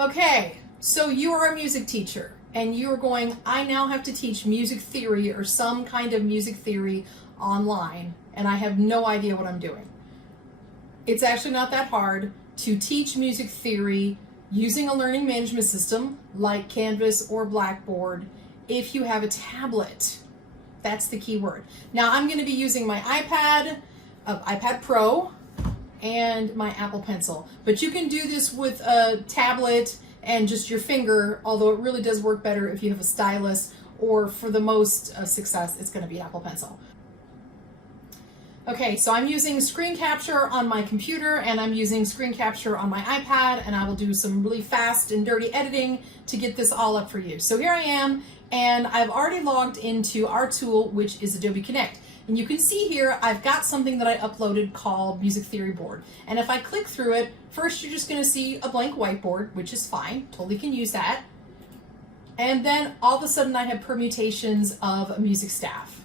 Okay, so you are a music teacher and you are going, I now have to teach music theory or some kind of music theory online, and I have no idea what I'm doing. It's actually not that hard to teach music theory using a learning management system like Canvas or Blackboard if you have a tablet. That's the key word. Now I'm going to be using my iPad Pro, and my Apple Pencil. But you can do this with a tablet and just your finger, although it really does work better if you have a stylus, or for the most success, it's going to be Apple Pencil. Okay, so I'm using screen capture on my computer and I'm using screen capture on my iPad, and I will do some really fast and dirty editing to get this all up for you. So here I am, and I've already logged into our tool, which is Adobe Connect. And you can see here, I've got something that I uploaded called Music Theory Board. And if I click through it, first you're just gonna see a blank whiteboard, which is fine, totally can use that. And then all of a sudden I have permutations of music staff.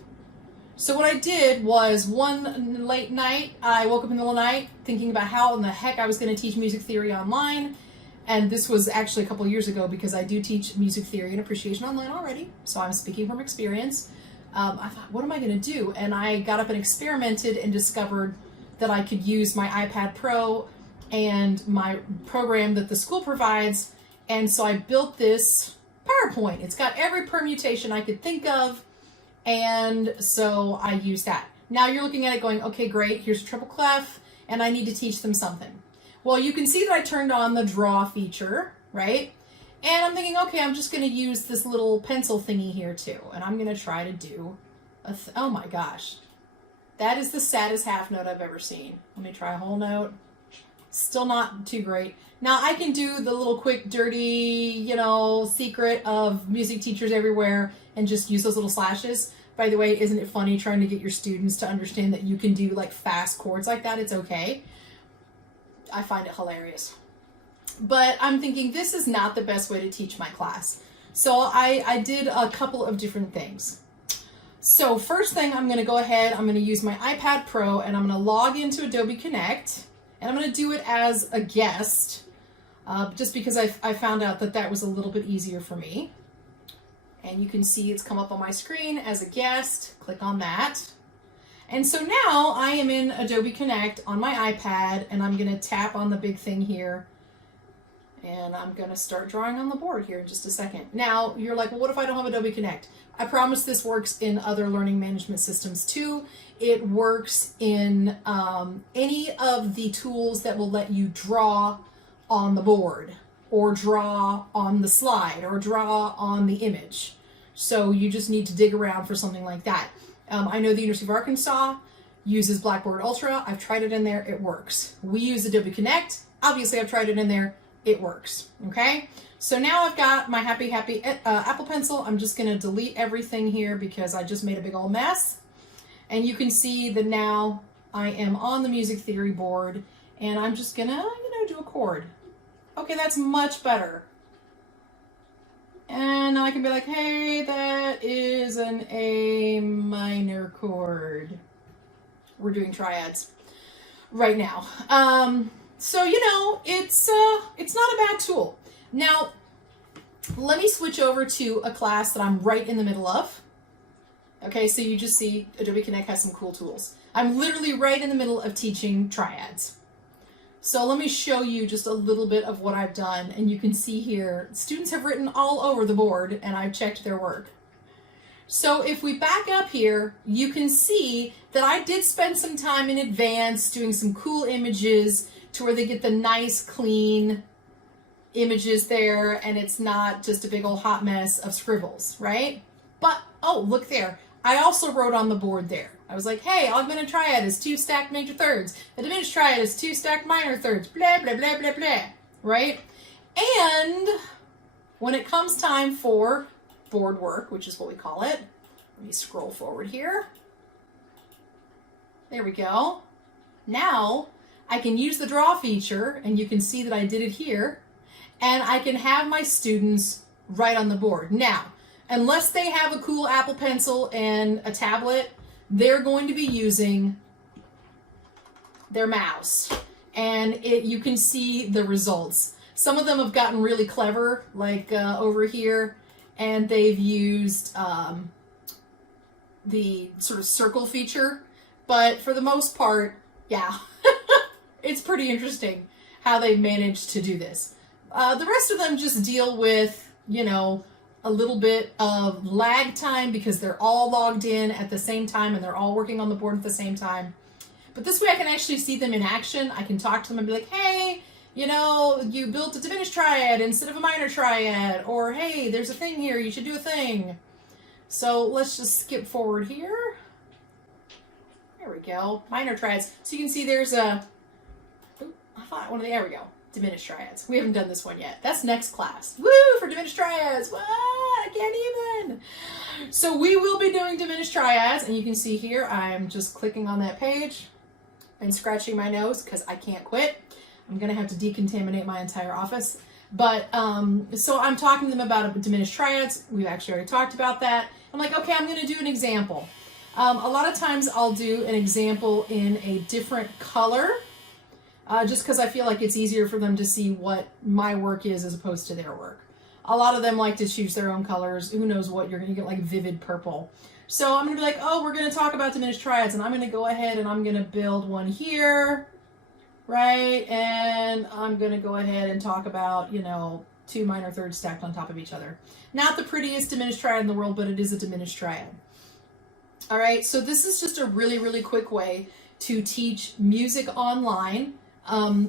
So what I did was one late night, I woke up in the middle of the night thinking about how in the heck I was gonna teach music theory online. And this was actually a couple years ago because I do teach music theory and appreciation online already. So I'm speaking from experience. I thought, what am I going to do? And I got up and experimented and discovered that I could use my iPad Pro and my program that the school provides. And so I built this PowerPoint. It's got every permutation I could think of. And so I used that. Now you're looking at it going, okay, great. Here's a triple clef and I need to teach them something. Well, you can see that I turned on the draw feature, right? And I'm thinking, okay, I'm just going to use this little pencil thingy here too. And I'm going to try to do oh my gosh. That is the saddest half note I've ever seen. Let me try a whole note. Still not too great. Now I can do the little quick dirty, secret of music teachers everywhere and just use those little slashes. By the way, isn't it funny trying to get your students to understand that you can do like fast chords like that? It's okay. I find it hilarious. But I'm thinking this is not the best way to teach my class. So I did a couple of different things. So first thing, I'm going to go ahead, I'm going to use my iPad Pro and I'm going to log into Adobe Connect, and I'm going to do it as a guest just because I found out that that was a little bit easier for me. And you can see it's come up on my screen as a guest. Click on that. And so now I am in Adobe Connect on my iPad, and I'm going to tap on the big thing here. And I'm going to start drawing on the board here in just a second. Now, you're like, well, what if I don't have Adobe Connect? I promise this works in other learning management systems too. It works in any of the tools that will let you draw on the board, or draw on the slide, or draw on the image. So you just need to dig around for something like that. I know the University of Arkansas uses Blackboard Ultra. I've tried it in there. It works. We use Adobe Connect. Obviously, I've tried it in there. It works. Okay. So now I've got my happy Apple Pencil. I'm just going to delete everything here because I just made a big old mess. And you can see that now I am on the music theory board, and I'm just going to, do a chord. Okay, that's much better. And now I can be like, hey, that is an A minor chord. We're doing triads right now. So, it's not a bad tool. Now, let me switch over to a class that I'm right in the middle of. Okay, so you just see Adobe Connect has some cool tools. I'm literally right in the middle of teaching triads. So let me show you just a little bit of what I've done. And you can see here, students have written all over the board and I've checked their work. So if we back up here, you can see that I did spend some time in advance doing some cool images to where they get the nice, clean images there, and it's not just a big old hot mess of scribbles, right? But, oh, look there. I also wrote on the board there. I was like, hey, augmented triad is 2 stacked major thirds. A diminished triad is 2 stacked minor thirds, blah, blah, blah, blah, blah, right? And when it comes time for board work, which is what we call it, let me scroll forward here. There we go. Now, I can use the draw feature, and you can see that I did it here, and I can have my students write on the board. Now, unless they have a cool Apple Pencil and a tablet, they're going to be using their mouse, and you can see the results. Some of them have gotten really clever, like over here, and they've used the sort of circle feature. But for the most part, yeah, it's pretty interesting how they managed to do this. The rest of them just deal with, you know, a little bit of lag time because they're all logged in at the same time and they're all working on the board at the same time. But this way I can actually see them in action. I can talk to them and be like, hey, you know, you built a diminished triad instead of a minor triad, or hey, there's a thing here, you should do a thing. So let's just skip forward here. There we go, minor triads. So you can see there's a, I thought one of the, there we go, diminished triads. We haven't done this one yet. That's next class. Woo, for diminished triads. What? I can't even. So we will be doing diminished triads, and you can see here, I'm just clicking on that page and scratching my nose because I can't quit. I'm gonna have to decontaminate my entire office. But, so I'm talking to them about diminished triads. We've actually already talked about that. I'm like, okay, I'm gonna do an example. A lot of times I'll do an example in a different color, just because I feel like it's easier for them to see what my work is as opposed to their work. A lot of them like to choose their own colors. Who knows what, you're gonna get like vivid purple. So I'm gonna be like, oh, we're gonna talk about diminished triads, and I'm gonna go ahead and I'm gonna build one here, right? And I'm gonna go ahead and talk about, you know, two minor thirds stacked on top of each other. Not the prettiest diminished triad in the world, but it is a diminished triad. All right, so this is just a really, really quick way to teach music online.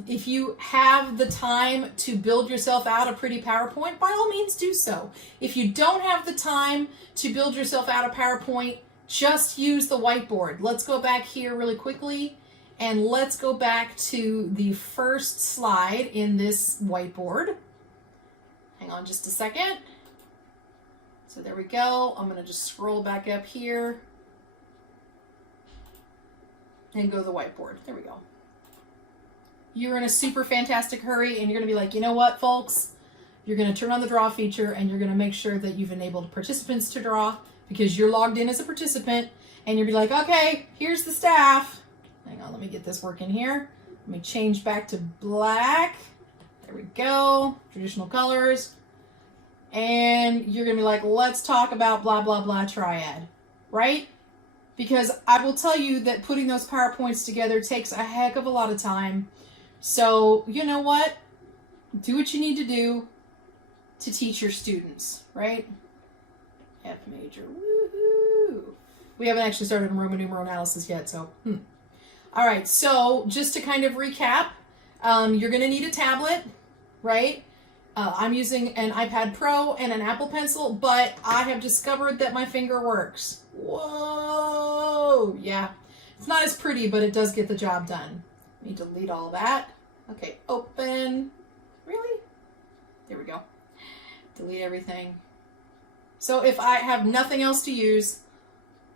If you have the time to build yourself out a pretty PowerPoint, by all means do so. If you don't have the time to build yourself out a PowerPoint, just use the whiteboard. Let's go back here really quickly, and let's go back to the first slide in this whiteboard. Hang on just a second. So there we go. I'm going to just scroll back up here and go to the whiteboard. There we go. You're in a super fantastic hurry, and you're going to be like, you know what, folks? You're going to turn on the draw feature, and you're going to make sure that you've enabled participants to draw because you're logged in as a participant, and you'll be like, okay, here's the staff. Hang on, let me get this working here. Let me change back to black. There we go. Traditional colors. And you're going to be like, let's talk about blah, blah, blah triad, right? Because I will tell you that putting those PowerPoints together takes a heck of a lot of time. So, you know what? Do what you need to do to teach your students, right? F major, woohoo! We haven't actually started Roman numeral analysis yet, so, All right, so just to kind of recap, you're gonna need a tablet, right? I'm using an iPad Pro and an Apple Pencil, but I have discovered that my finger works. Whoa, yeah. It's not as pretty, but it does get the job done. Let me delete all that. Okay, open. Really? There we go. Delete everything. So if I have nothing else to use,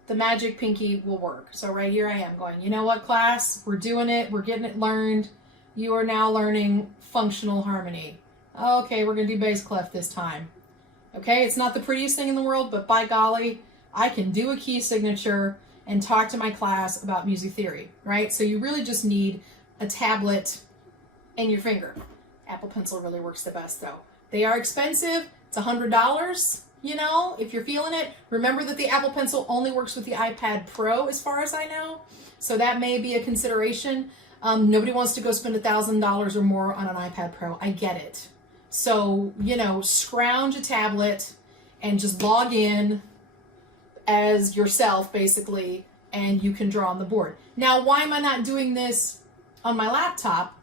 the magic pinky will work. So right here I am going, you know what, class? We're doing it. We're getting it learned. You are now learning functional harmony. Okay, we're going to do bass clef this time. Okay, it's not the prettiest thing in the world, but by golly, I can do a key signature and talk to my class about music theory, right? So you really just need a tablet and your finger. Apple Pencil really works the best though. They are expensive. It's $100, you know, if you're feeling it. Remember that the Apple Pencil only works with the iPad Pro as far as I know. So that may be a consideration. Nobody wants to go spend $1,000 or more on an iPad Pro. I get it. So, you know, scrounge a tablet and just log in as yourself, basically, and you can draw on the board. Now, why am I not doing this on my laptop?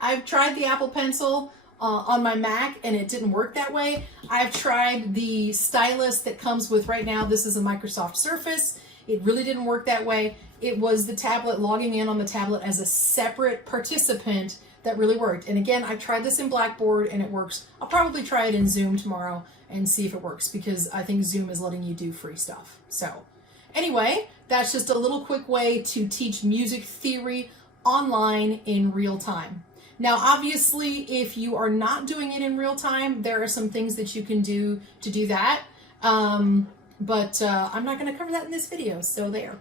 I've tried the Apple Pencil on my Mac, and it didn't work that way. I've tried the stylus that comes with, right now, this is a Microsoft Surface. It really didn't work that way. It was the tablet, logging in on the tablet as a separate participant that really worked. And again, I tried this in Blackboard and it works. I'll probably try it in Zoom tomorrow and see if it works because I think Zoom is letting you do free stuff. So anyway, that's just a little quick way to teach music theory online in real time. Now, obviously, if you are not doing it in real time, there are some things that you can do to do that. But I'm not going to cover that in this video, so there.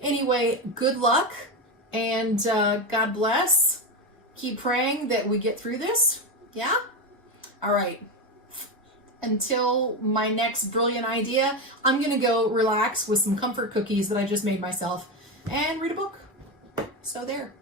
Anyway, good luck and God bless. keep praying that we get through this. Yeah? All right. Until my next brilliant idea, I'm going to go relax with some comfort cookies that I just made myself and read a book. So there.